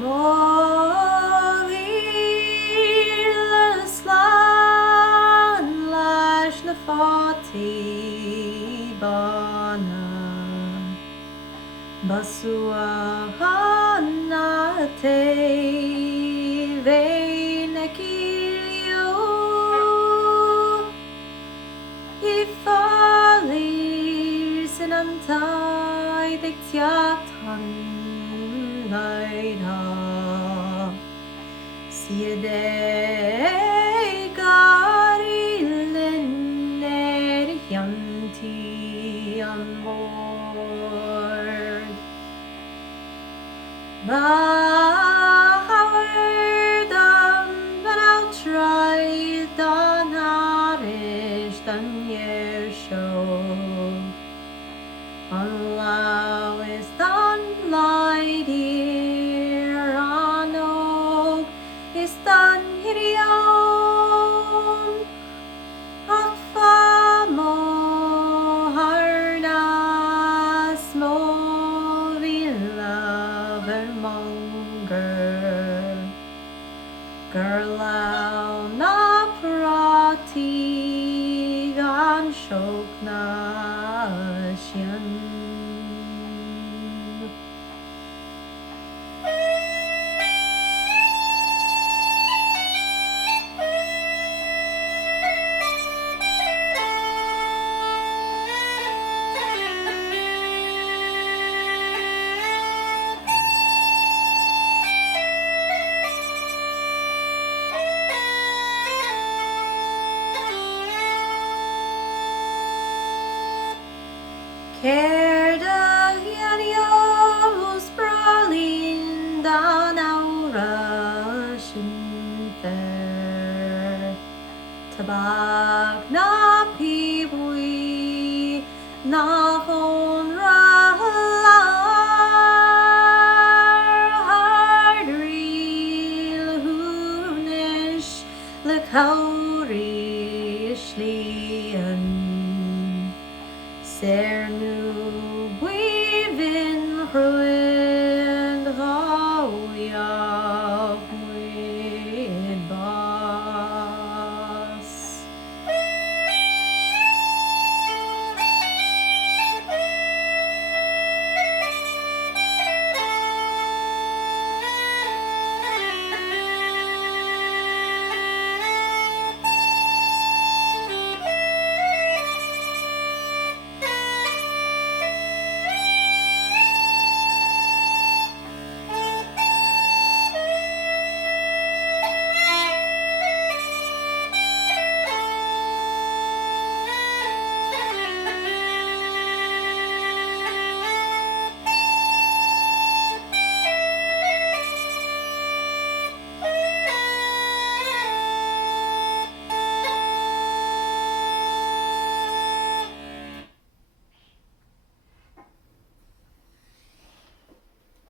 Mór le slán leis na Fatai bana Basuana te vein aquilio I falir sinantai dictiatan laida Siede garilin erianti on board Bahawardam ben outright dan harish dan yer show Allow is dan light here on oak is dan hirion Akfamo harnas mo monger Girlau na prati gan shok na syan Canadh Agus Scéalta dan aura shinfer Tabak na pibui na honralar Hardri lehunish lekauri shlian Sernu